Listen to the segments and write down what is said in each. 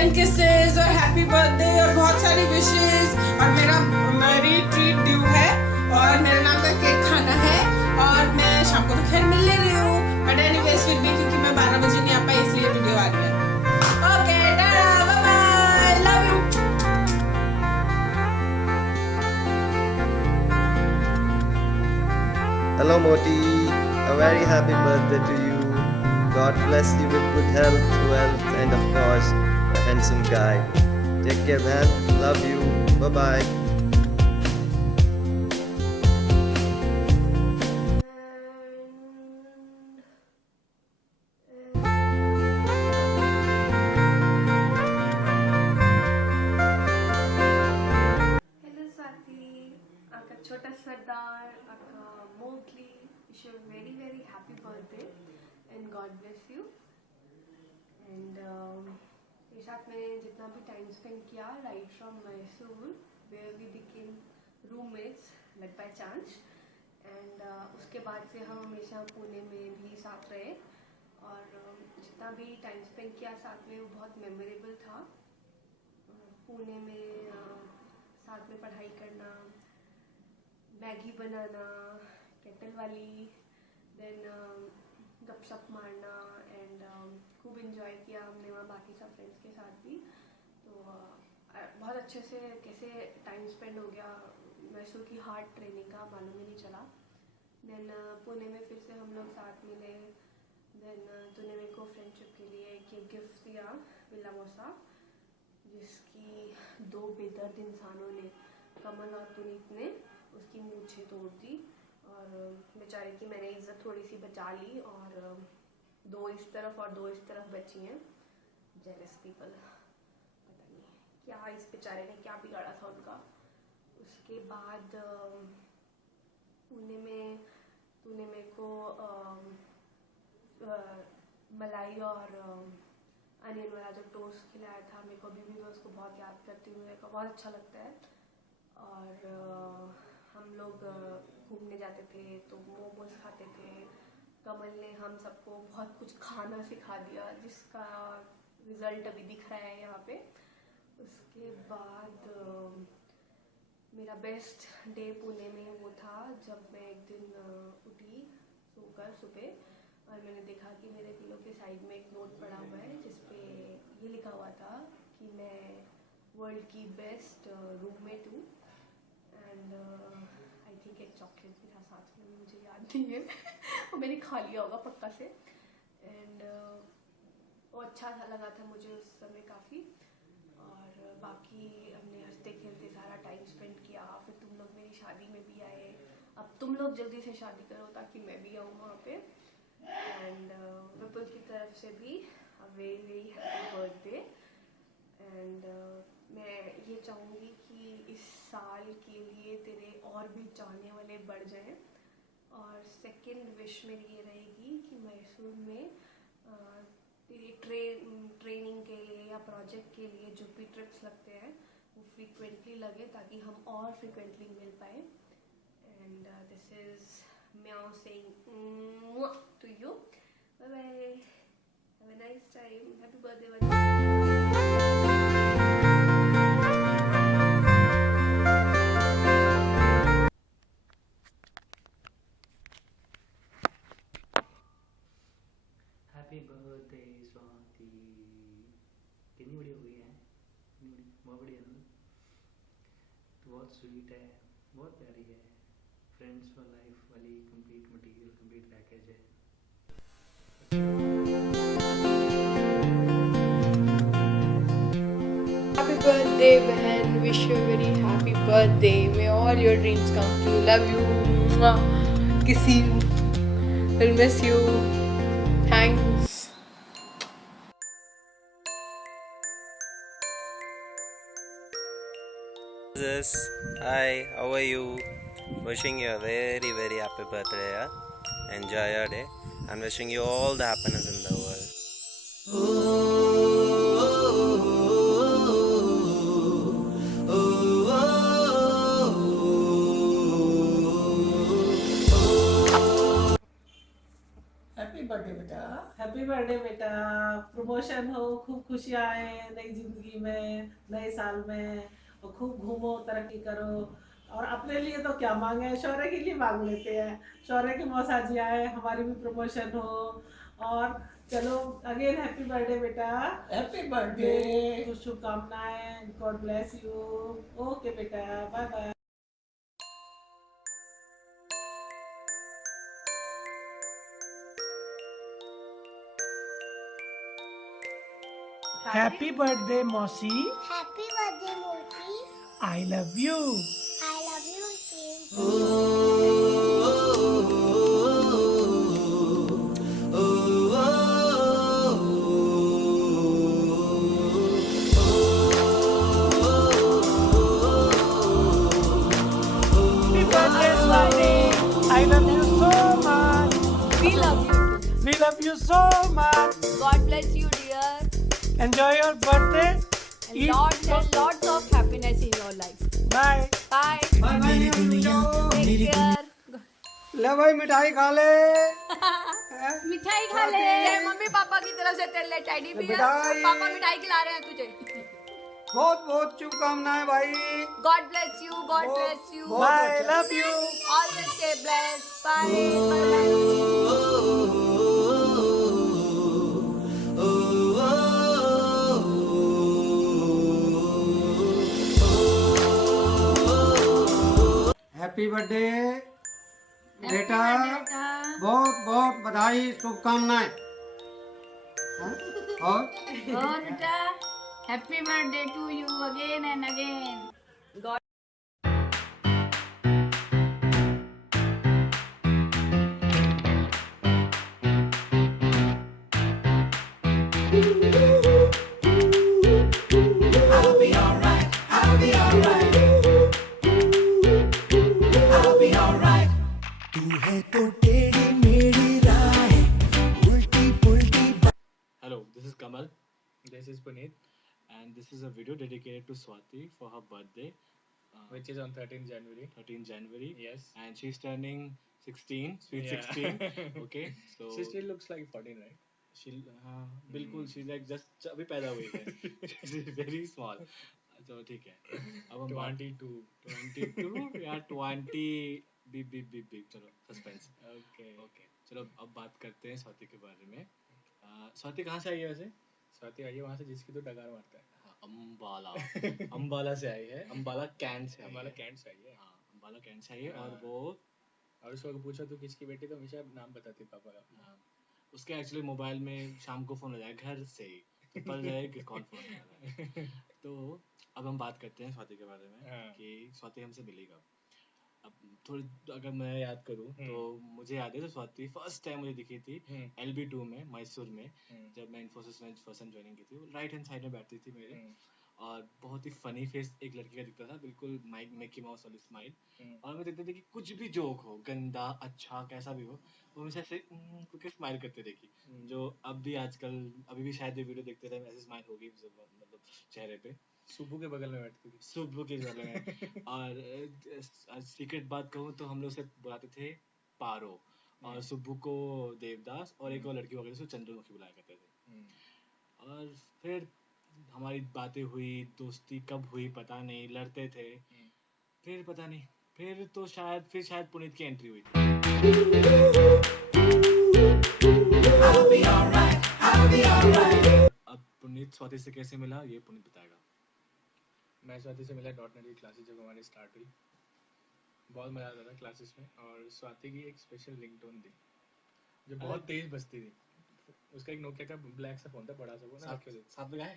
And kisses और happy birthday और बहुत सारी विशेस। और मेरी ट्रीट ड्यू है और मेरे नाम का केक खाना है और मैं शाम को तो खैर मिल ले रही हूँ, बट एनीवेज फिर भी क्योंकि मैं 12 बजे नहीं आ पाई इसलिए वीडियो आ रही है। Okay tata bye bye, love you. Hello Moti, a very happy birthday to you. God bless you with good health, wealth and of course a handsome guy. Take care man, love you, bye bye. Hello Swati, आपका छोटा सरदार, आपका Mowgli, wish you a very very happy birthday and God bless you. And मेरे साथ मैंने जितना भी time spend किया right from Mysore where we became roommates like by chance and उसके बाद से हम हमेशा पुणे में भी साथ रहे और जितना भी टाइम स्पेंड किया साथ में वो बहुत मेमोरेबल था। पुणे में साथ में पढ़ाई करना, मैगी बनाना केटल वाली, देन गपशप मारना एंड खूब इन्जॉय किया हमने वहाँ बाकी सब फ्रेंड्स के साथ भी। तो बहुत अच्छे से कैसे टाइम स्पेंड हो गया मैसूर की हार्ड ट्रेनिंग का मालूम ही नहीं चला। देन पुणे में फिर से हम लोग साथ मिले। देन तूने मेरे को फ्रेंडशिप के लिए एक गिफ्ट दिया विला मोसा, जिसकी दो बेदर्द इंसानों ने, कमल और पुनीत ने, उसकी मूछें तोड़ दी और बेचारे की मैंने इज्जत थोड़ी सी बचा ली और दो इस तरफ और दो इस तरफ बची हैं। जेलस पीपल, पता नहीं क्या इस बेचारे ने क्या बिगाड़ा था उनका। उसके बाद पुणे में तूने मेरे को मलाई और अनियन वाला जो टोस्ट खिलाया था, मेरे को अभी भी मैं उसको बहुत याद करती हूँ, मेरे को बहुत अच्छा लगता है। और हम लोग घूमने जाते थे तो मोमोज खाते थे। कमल ने हम सबको बहुत कुछ खाना सिखा दिया जिसका रिजल्ट अभी दिख रहा है यहाँ पे। उसके बाद मेरा बेस्ट डे पुणे में वो था जब मैं एक दिन उठी सोकर सुबह और मैंने देखा कि मेरे पिलो के साइड में एक नोट पड़ा हुआ है जिसपे ये लिखा हुआ था कि मैं वर्ल्ड की बेस्ट रूममेट हूँ एंड आई थिंक एक चॉकलेट भी था साथ में, मुझे याद नहीं है वो मैंने खा लिया होगा पक्का से। एंड वो अच्छा लगा था मुझे उस समय काफ़ी। और बाकी हमने हंसते खेलते सारा टाइम स्पेंड किया। फिर तुम लोग मेरी शादी में भी आए। अब तुम लोग जल्दी से शादी करो ताकि मैं भी आऊँ वहाँ पे। एंड विपुल की तरफ से भी very very happy birthday. And मैं ये चाहूँगी कि इस साल के लिए तेरे और भी चाहने वाले बढ़ जाएं। और सेकंड विश मेरी ये रहेगी कि मैसूर में तेरी ट्रेनिंग के लिए या प्रोजेक्ट के लिए जो भी ट्रिप्स लगते हैं वो फ्रीक्वेंटली लगे ताकि हम और फ्रीक्वेंटली मिल पाए। And this is Meow saying to you. Bye bye. Have a nice time. Happy birthday. Happy birthday Swati. कितनी बड़ी हो गई है? बहुत बढ़िया ना, तो बहुत स्वीट है, बहुत प्यारी है। फ्रेंड्स फॉर लाइफ वाली कंप्लीट मटेरियल, कंप्लीट पैकेज है। Happy birthday बहन, wish you a very happy birthday. May all your dreams come true. Love you. Mwah. Kiss you. Will miss you. Thanks. Jesus, hi, how are you? Wishing you a very very happy birthday, yeah? Enjoy your day and wishing you all the happiness in the world. Happy birthday बेटा, happy birthday बेटा। Promotion हो, खूब खुशियाँ आए नई जिंदगी में, नए साल में, और खूब घूमो, तरक्की करो। और अपने लिए तो क्या मांगे, शौर्य के लिए मांग लेते हैं। शौर्य की मौसाजी आए, हमारी भी प्रमोशन हो। और चलो अगेन हैप्पी बर्थडे बेटा, हैप्पी बर्थडे, शुभकामनाएं, गॉड ब्लेस यू। ओके बेटा, bye bye. Happy birthday, Mosi. Happy birthday, Mochi. I love you. I love you, too. Happy birthday, Swati. I love you so much. We love you too. We love you so much. God bless you, dear. Enjoy your birthday. And Eat- lots of happiness in your life. Bye. Bye. Take care. ले भाई मिठाई खा ले। मिठाई खा ले। Mummy papa की तरफ से तेरे लिए टेडी बियर। मिठाई। पापा मिठाई खिला रहे हैं तुझे। बहुत बहुत शुभकामनाएं भाई। God bless you. God bless you. Bye. Love you. Always stay blessed. Bye. Bye. Happy birthday बेटा। बहुत बहुत बधाई, शुभकामनाएं। हाँ? और और बेटा happy birthday to you again and again. Hello, this is Kamal. This is Puneet. And this is a video dedicated to Swati for her birthday. Which is on 13th January. 13th January. Yes. And she's turning 16, sweet 16. Okay. So she still looks like 14, right? She'll, बिल्कुल, she's like just अभी पैदा हुई है. She's very small. तो ठीक है. अब हम 22 या 20 बीप चलो सस्पेंस. ओके चलो अब बात करते हैं स्वाति के बारे में. स्वाति कहाँ से आई है वैसे? स्वाति आई है वहाँ से जिसकी तो डकार मारता है. अम्बाला. अम्बाला से आई है. अम्बाला कैंट से आई है. हाँ, अम्बाला कैंट से आई है. और वो और उसको अगर पूछा तो किसकी बेटी, तो हमेशा नाम बताती पापा का. उसके एक्चुअली मोबाइल में शाम को फोन हो जाए घर से ही तो पता जाए कि कौन फोन कर रहा है. तो अब हम बात करते हैं स्वाति के बारे में कि स्वाति हमसे मिली कब. अब थोड़ी अगर मैं याद करूं तो मुझे याद है तो स्वाति फर्स्ट टाइम मुझे दिखी थी LB2 में मैसूर में. जब मैं इन्फोसिस में फर्स्ट टाइम ज्वाइनिंग की थी, वो राइट हैंड साइड में बैठती थी मेरे. और बहुत ही फनी फेस एक लड़की का दिखता था, बिल्कुल मिकी माउस वाली स्माइल. और मैं देखते थे कि कुछ भी जोक हो, गंदा अच्छा कैसा भी हो, वो हमेशा ऐसे क्योंकि स्माइल करते देखी. जो अब भी आजकल अभी भी शायद ये वीडियो देखते थे ऐसे स्माइल होगी मतलब चेहरे पे. सुब्बू के बगल में बैठती थी. सुब्बू के बगल में. और सीक्रेट बात कहूँ तो हम लोग से बुलाते थे पारो, और सुब्बू को देवदास, और एक और लड़की वगैरह से चंद्रमुखी बुलाया करते थे. और फिर हमारी बातें हुई, दोस्ती कब हुई पता नहीं, लड़ते थे. फिर पता नहीं, फिर शायद पुनीत की एंट्री हुई थी. अब पुनीत स्वाति से कैसे मिला ये पुनीत बताएगा. मैं स्वाति से मिला डॉट नेट की क्लासेस जब हमारी स्टार्ट हुई. बहुत मज़ा आता था क्लासेस में. और स्वाति की एक स्पेशल रिंगटोन थी जो बहुत तेज बजती थी. उसका एक नोकिया का ब्लैक सा फोन था, बड़ा सा. वो ना साथ में गाए.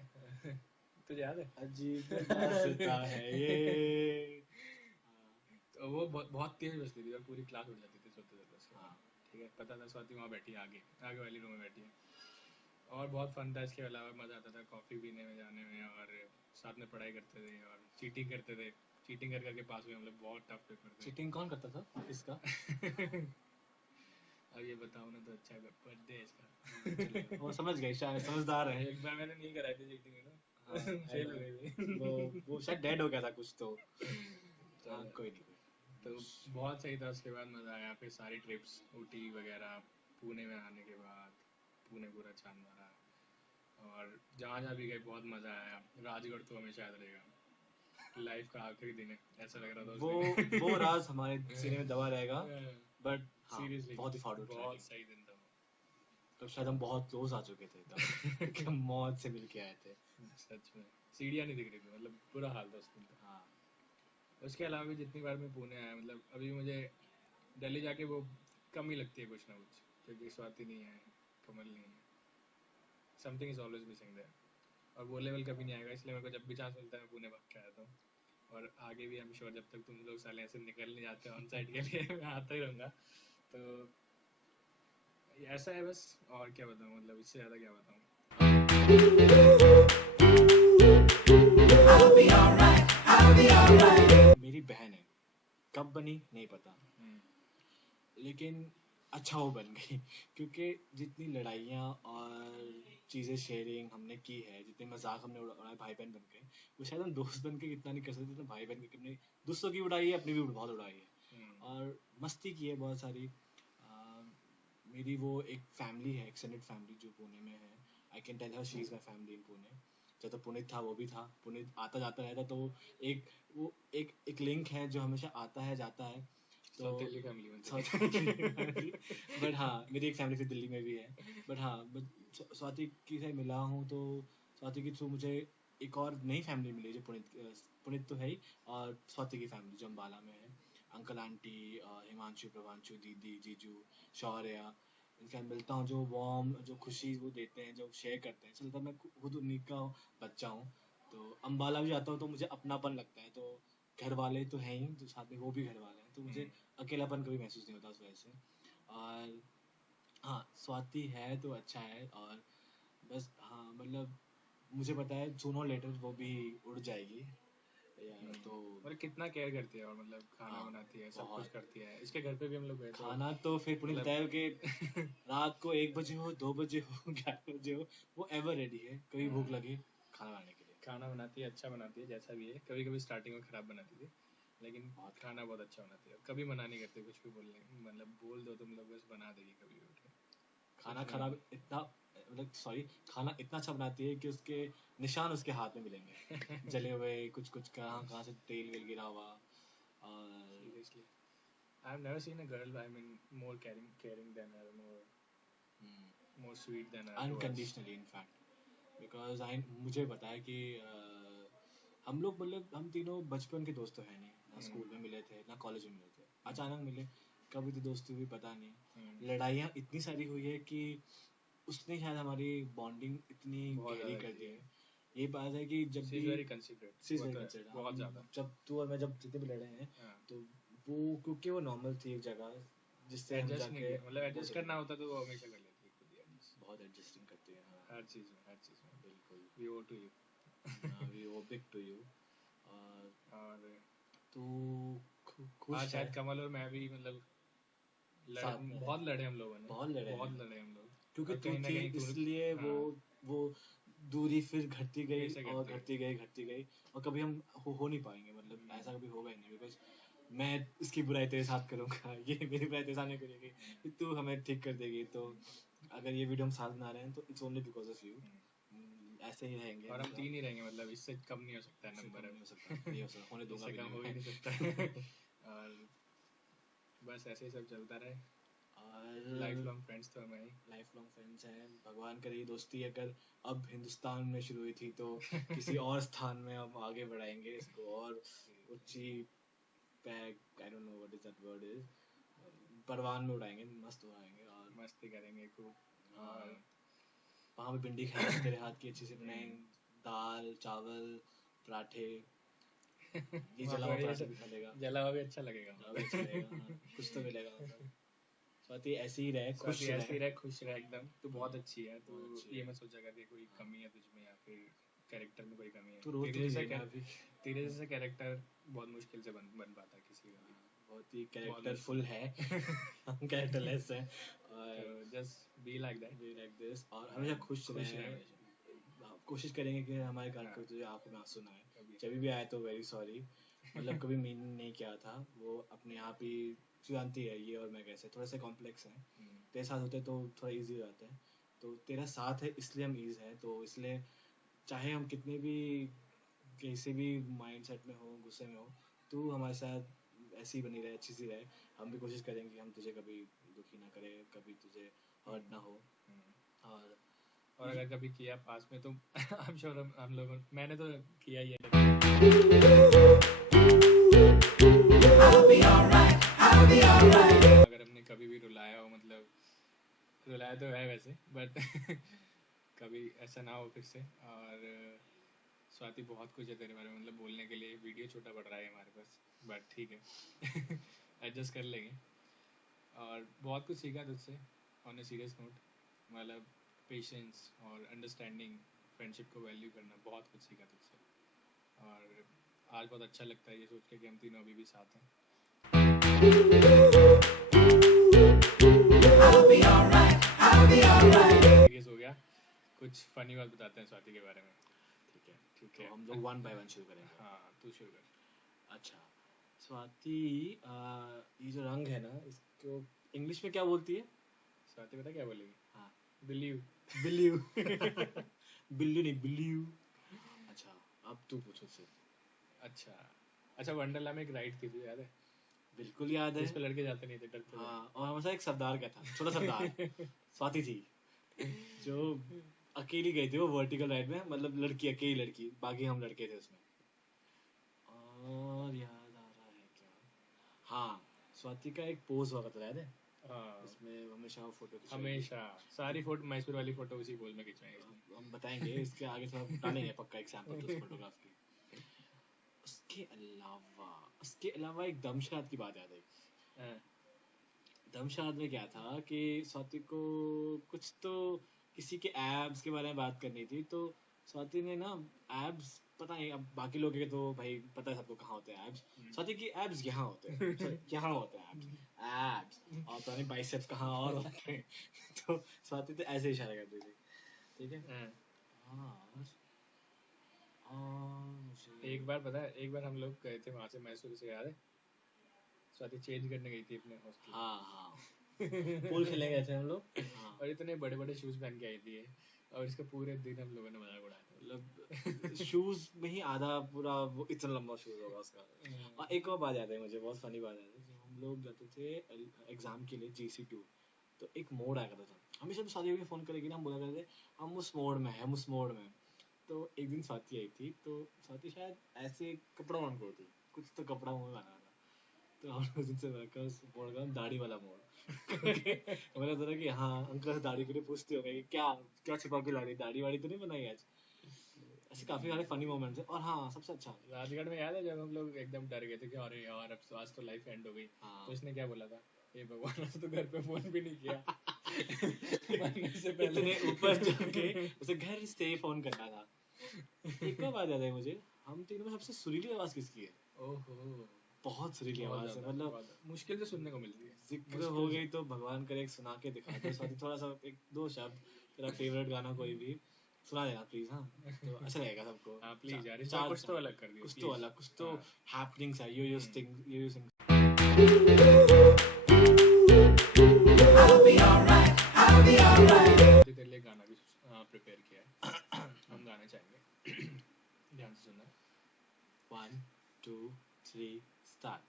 तुझे याद है? अजीब रास्ता है ये. तो वो बहुत तेज बजती थी और पूरी क्लास उठ जाती थी सोते सोते उसके. हाँ ठीक है, पता था स्वाति वहाँ बैठी है, आगे वाली रूम में बैठी है. और बहुत फन था. इसके अलावा मज़ा आता था कॉफ़ी पीने में, जाने में, और साथ में पढ़ाई करते थे और चीटिंग करते थे. चीटिंग कर करके पास हुए हम लोग. बहुत टफ पेपर थे. चीटिंग कौन करता था इसका? अब ये बताऊँ ना तो अच्छा बर्थडे है इसका. वो समझ गए, शायद समझदार है. एक बार मैंने नहीं कराई थी चीटिंग ना. फेल हो गई थी. वो शायद डेड हो गया था कुछ तो. कोई नहीं. तो बहुत सही था. उसके बाद मज़ा आया. फिर सारी ट्रिप्स ऊटी वगैरह पुणे में आने के बाद पुणे पूरा चांद मारा, और जहाँ भी गए बहुत मज़ा आया। राजगढ़ तो हमेशा याद रहेगा, लाइफ का आखिरी दिन है ऐसा लग रहा था उस दिन। वो राज हमारे सीने में दबा रहेगा, बट हाँ, सीरियसली बहुत ही फॉरवर्ड बहुत सही दिन था वो। तो शायद हम बहुत क्लोज आ चुके थे तब क्योंकि हम मौत से मिल के आए थे। सच में सीढ़ियाँ नहीं दिख रही थी, मतलब बुरा हाल था उस दिन का। हाँ, उसके अलावा भी जितनी बार मैं पुणे आया, मतलब अभी मुझे दिल्ली जाके वो कमी लगती है कुछ ना कुछ, क्योंकि स्वाति नहीं है, कमल नहीं है, something is always missing there. और वो लेवल कभी नहीं आएगा, इसलिए मेरे को जब भी चांस मिलता है मैं पुणे भाग के आता हूँ। और आगे भी आई एम श्योर जब तक तुम लोग साले ऐसे निकल नहीं जाते ऑन साइड के लिए मैं आता ही रहूँगा। तो ऐसा है बस, और क्या बताऊँ, मतलब इससे ज़्यादा क्या बताऊँ। मेरी बहन है, कब बनी नहीं पता, लेकिन अच्छा वो बन गई क्योंकि जितनी लड़ाइयाँ और चीज़ें शेयरिंग हमने की है, जितने मजाक हमने उड़ाए भाई बहन बन के, वो शायद हम दोस्त बन के इतना नहीं कर सकते जितना भाई बहन के। अपने दोस्तों की उड़ाई है, अपनी भी बहुत उड़ाई है और मस्ती की है बहुत सारी। मेरी वो एक फैमिली है, एक्सटेंडेड फैमिली जो पुणे में है। I can tell her she is my family in Pune. जब तो पुनीत था वो भी था, पुनीत आता जाता रहता, तो एक लिंक है जो हमेशा आता है जाता है। तो बट हाँ, मेरी एक फैमिली फिर दिल्ली में भी है। बट हाँ, स्वाति की से मिला हूँ तो स्वाति के थ्रू मुझे एक और नई फैमिली मिली जो पुनीत तो है ही, और स्वाति की फैमिली जो अम्बाला में है। अंकल आंटी, हिमांशु, प्रभांशु, दीदी, जीजू, शौर्या, इनके साथ मिलता हूँ। जो वार्म, जो खुशी वो देते हैं, जो शेयर करते हैं, चलता मैं खुद उन्हीं का बच्चा हूँ। तो अम्बाला भी जाता हूँ तो मुझे अपनापन लगता है। तो घर वाले तो हैं ही, जो साथ में वो भी घर वाले हैं, तो मुझे अकेलापन कभी महसूस नहीं होता उस वजह से। और हाँ, स्वाति है तो अच्छा है। और बस हाँ, मतलब मुझे पता है सूनर लेटर वो भी उड़ जाएगी यार। तो और कितना केयर करती है, और मतलब खाना हाँ, बनाती है, सब बहुत। कुछ करती है। इसके घर पे भी हम लोग गए तो खाना तो फिर पुनीत बताया कि रात को 1 बजे हो, 2 बजे हो, 11 बजे हो, वो एवर रेडी है कभी भूख लगे खाना बनाने के लिए। खाना बनाती है, अच्छा बनाती है, जैसा भी है। कभी कभी स्टार्टिंग में खराब बनाती थी, लेकिन खाना बहुत अच्छा बनाती है। कभी मना नहीं करती कुछ भी बोलने, मतलब बोल दो तुम लोग, बस बना देगी कभी भी उठ के। खाना खराब इतना, मतलब सॉरी, खाना इतना अच्छा बनाती है कि उसके निशान उसके हाथ में मिलेंगे जले हुए, कुछ कुछ कहाँ से तेल वेल गिरा हुआ। और seriously I have never seen a girl, I mean, more caring than her, more sweet than her towards- unconditionally in fact, because मुझे पता है कि हम लोग, मतलब हम तीनों बचपन के दोस्त तो है नहीं ना, स्कूल में मिले थे ना कॉलेज में मिले थे, अचानक मिले, कभी तो दोस्ती हुई पता नहीं। लड़ाइयाँ इतनी सारी हुई है कि उसने शायद हमारी बॉन्डिंग इतनी गहरी कर दी है। ये बात है कि जब She is भी very considerate, वो तो है, बहुत ज्यादा। जब तू और मैं जब जितने भी लड़े हैं, तो वो क्योंकि वो नॉर्मल थी एक जगह जिससे हम एडजस्ट नहीं जाके किया, मतलब एडजस्ट करना होता तो वो हमेशा कर लेती है खुद ही adjust। बहुत एडजस्टिंग करती है। हाँ, हर चीज में बिल्कुल। we owe to you। we owe big to you। और तू आज खुश है? शायद कमल और मैं भी, मतलब साथ में बहुत लड़े हम लोगों ने, बहुत लड़े हैं। हम लोग, क्योंकि और तू कहीं ना थी कहीं इसलिए वो दूरी फिर घटती गई फिर से और घटती घटती गई और कभी हम हो नहीं पाएंगे, मतलब ऐसा कभी होगा ही नहीं। बिकॉज मैं इसकी बुराई तेरे साथ करूंगा, ये मेरी बुराई तेरे साथ नहीं करेगी, फिर तू हमें ठीक कर देगी। तो अगर ये वीडियो हम साथ बना रहे हैं तो it's only because of you. ऐसे ही रहेंगे, और हम 3 ही रहेंगे, मतलब इससे कम नहीं हो सकता है नंबर, नहीं हो सकता, नहीं हो सकता, होने दूंगा इससे भी कम नहीं हो ही मैं। नहीं सकता। और बस ऐसे ही सब चलता रहे, और लाइफ लॉन्ग फ्रेंड्स तो हमें ही। लाइफ लॉन्ग फ्रेंड्स हैं। भगवान करे ये दोस्ती अगर अब हिंदुस्तान में शुरू हुई थी तो किसी और स्थान में हम आगे बढ़ाएंगे इसको, और ऊंची pack, I don't know what is that word is, परवान में उड़ाएंगे, मस्त उड़ाएंगे और मस्ती करेंगे खूब। और वहाँ पे भिंडी खाएंगे तेरे हाथ की अच्छी से बनाए, दाल चावल पराठे, ये जला हुआ पराठा भी खा लेगा, जला हुआ भी अच्छा लगेगा, अच्छा लगेगा। हाँ, कुछ तो मिलेगा मतलब। स्वाति ऐसे ही रहे, खुश ऐसे ही रहे। रहे, खुश रहे एकदम। तू बहुत अच्छी है, तू बहुत अच्छी ये है। मत सोचा कर कि कोई कमी है तुझ में, या फिर कैरेक्टर में कोई कमी है। तू रोज तेरे जैसा कैरेक्टर बहुत मुश्किल से बन पाता है किसी का भी। बहुत ही कैरेक्टरफुल है, हम कैरेक्टरलेस हैं। और just be like that, be like this, और हमेशा खुश रहे। हमेशा। कोशिश करेंगे कि हमारे घर को तुझे आंखों में आंसू ना आए। जब भी आए तो वेरी सॉरी, मतलब कभी मीन नहीं किया था, वो अपने आप ही तू जानती है ये और मैं कैसे थोड़ा सा कॉम्प्लेक्स है, तेरे साथ होते तो थोड़ा इजी हो जाता है, तो तेरा साथ है इसलिए हम ईज है, तो इसलिए चाहे हम कितने भी कैसे भी माइंडसेट में हो, गुस्से में हो, तू हमारे साथ ऐसी बनी रहे, अच्छी सी रहे, हम भी कोशिश करेंगे कि हम तुझे कभी दुखी ना करें, कभी तुझे हर्ट ना हो। और अगर कभी किया पास में तो आई एम श्योर हम लोगों मैंने तो किया ही है। अगर हमने कभी भी रुलाया हो, मतलब रुलाया तो है वैसे, बट कभी ऐसा ना हो फिर से। और स्वाति बहुत कुछ है तेरे बारे में मतलब बोलने के लिए, वीडियो छोटा पड़ रहा है हमारे पास, बट ठीक है एडजस्ट कर लेंगे। और बहुत कुछ सीखा तुझसे ऑन ए सीरियस नोट, मतलब पेशेंस और अंडरस्टैंडिंग, फ्रेंडशिप को वैल्यू करना, बहुत कुछ सीखा तुझसे। और आज बहुत अच्छा लगता है ये सोच के कि हम तीनों अभी भी साथ हैं। सीरियस हो गया, कुछ फनी बात बताते हैं स्वाति के बारे में। ठीक है, हम लोग वन बाय वन शुरू करेंगे। हाँ तू शुरू कर। अच्छा, स्वाति ये जो रंग है ना, इसको इंग्लिश में क्या बोलती है? स्वाति पता क्या बोलेगी? हाँ, बिलीव। बिल्लू बिल्लू नहीं, बिल्लू। अच्छा, अब तू पूछो से। अच्छा वंडरला में एक राइड थी, तुझे याद है? बिल्कुल याद है। जिस पे लड़के जाते नहीं थे, डरते थे। हाँ, और हमारे साथ एक सरदार क्या था, छोटा सरदार स्वाति थी, जो अकेली गई थी वो वर्टिकल राइड में, मतलब लड़की, अकेली लड़की, बाकी हम लड़के थे उसमें। और याद आ रहा है क्या? हाँ, स्वाति का एक पोज हुआ करता याद है? हाँ, इसमें हमेशा फोटो हमेशा सारी फोटो, मैसूर वाली फोटो उसी पोज में खिंचवाएंगे इसने। हम बताएंगे इसके आगे थोड़ा डालेंगे पक्का एक सैंपल तो उस फोटोग्राफ की। उसके अलावा एक दमशाद की बात याद आई। दमशाद में क्या था कि स्वाति को कुछ तो किसी के एब्स के बारे में बात करनी थी, तो स्वाति ने ना एब्स, पता नहीं अब बाकी लोगों के तो भाई पता है सबको कहाँ होते हैं एब्स, स्वाति की एब्स यहाँ होते हैं यहाँ होते हैं एब्स और पता नहीं बाइसेप्स कहाँ और होते हैं तो स्वाति तो ऐसे इशारा करती थी, ठीक है। एक बार पता है, एक बार हम लोग गए थे वहां से मैसूर से, याद है? स्वाति चेंज करने गई थी अपने हॉस्टल। हाँ पूल खेलने गए थे हम लोग। और इतने बड़े बड़े शूज पहन के आई थी ये, और इसका पूरे दिन हम लोगों ने मजाक उड़ाया, मतलब शूज में ही आधा पूरा वो इतना लंबा शूज होगा उसका। और एक और बात याद है मुझे, बहुत फनी बात याद है, जब हम लोग जाते थे एग्जाम के लिए GC2, तो एक मोड आया करता था, हमेशा तो शादी में फोन करेगी ना, हम बोला करते थे हम उस मोड में हैं, उस मोड में। तो एक दिन स्वाति आई थी, तो स्वाति शायद ऐसे कपड़ा ऑन कर थी, कुछ तो कपड़ा मुंह में बना था, तो हम उस दिन से मोड़ का दाढ़ी वाला मोड़ मैंने सोचा कि हाँ अंकल दाढ़ी के लिए पूछते होंगे कि क्या क्या छिपा के ला रही, दाढ़ी वाड़ी तो नहीं बनाई आज। ऐसे काफी सारे फनी मोमेंट्स हैं। और हाँ सबसे अच्छा राजगढ़ में याद है जब हम लोग एकदम डर गए थे कि अरे यार अब तो आज तो लाइफ एंड हो गई। हाँ। तो इसने क्या बोला था, हे भगवान आज तो घर पे फोन भी नहीं किया मरने से इतने पहले ऊपर जाके उसे घर से फोन करना था। एक और बात याद है मुझे, हम तीनों में सबसे सुरीली आवाज किसकी है? ओहो, बहुत सुरीली आवाज है, मतलब मुश्किल से सुनने को मिलती है। जिक्र हो गई तो भगवान करे एक सुना के दिखा दो स्वाति, थोड़ा सा एक दो शब्द तेरा फेवरेट गाना कोई भी सुना देना प्लीज। हाँ तो अच्छा रहेगा सबको। हाँ प्लीज यार, इस बार कुछ तो अलग कर दियो, कुछ तो अलग, कुछ तो हैपनिंग्स है। यू सिंग तेरे लिए गाना भी प्रिपेयर किया है हम गाना चाहेंगे, ध्यान से सुनना। 1 2 3 स्टार्ट।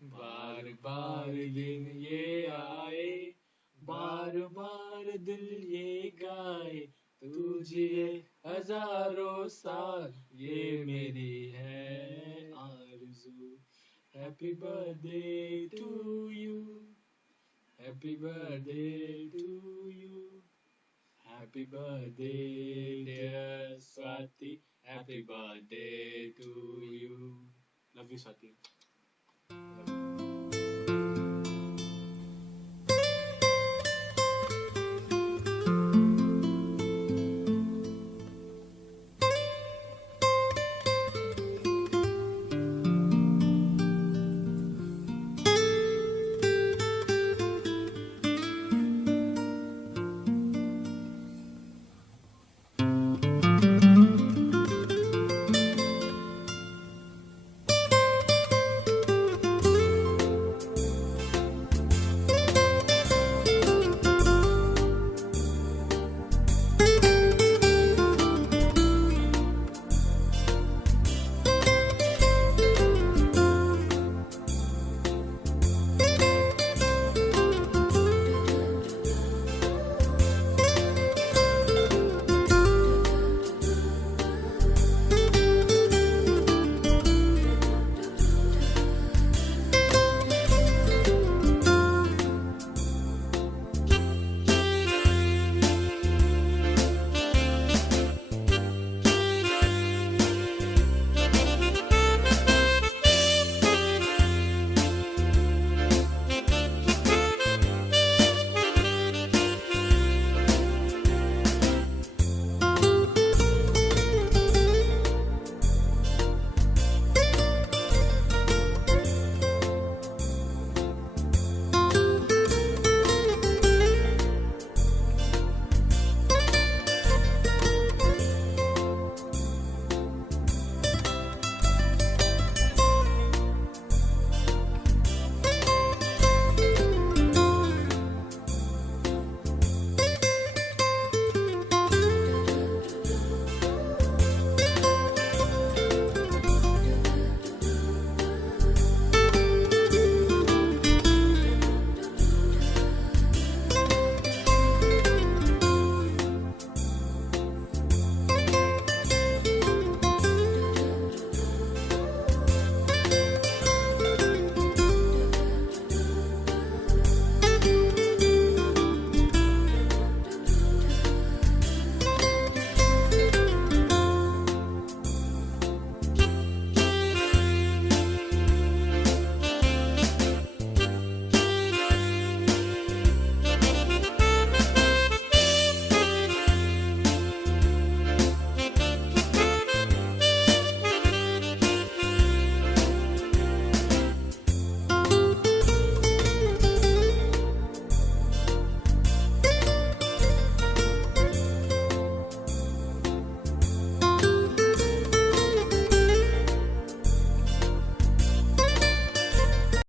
बार बार दिन ये आए, बार बार दिल ये गाए, तुझे हजारों साल ये मेरी है आरज़ू। Happy birthday to you, happy birthday to you, happy birthday dear Swati, happy birthday to you. Love you Swati.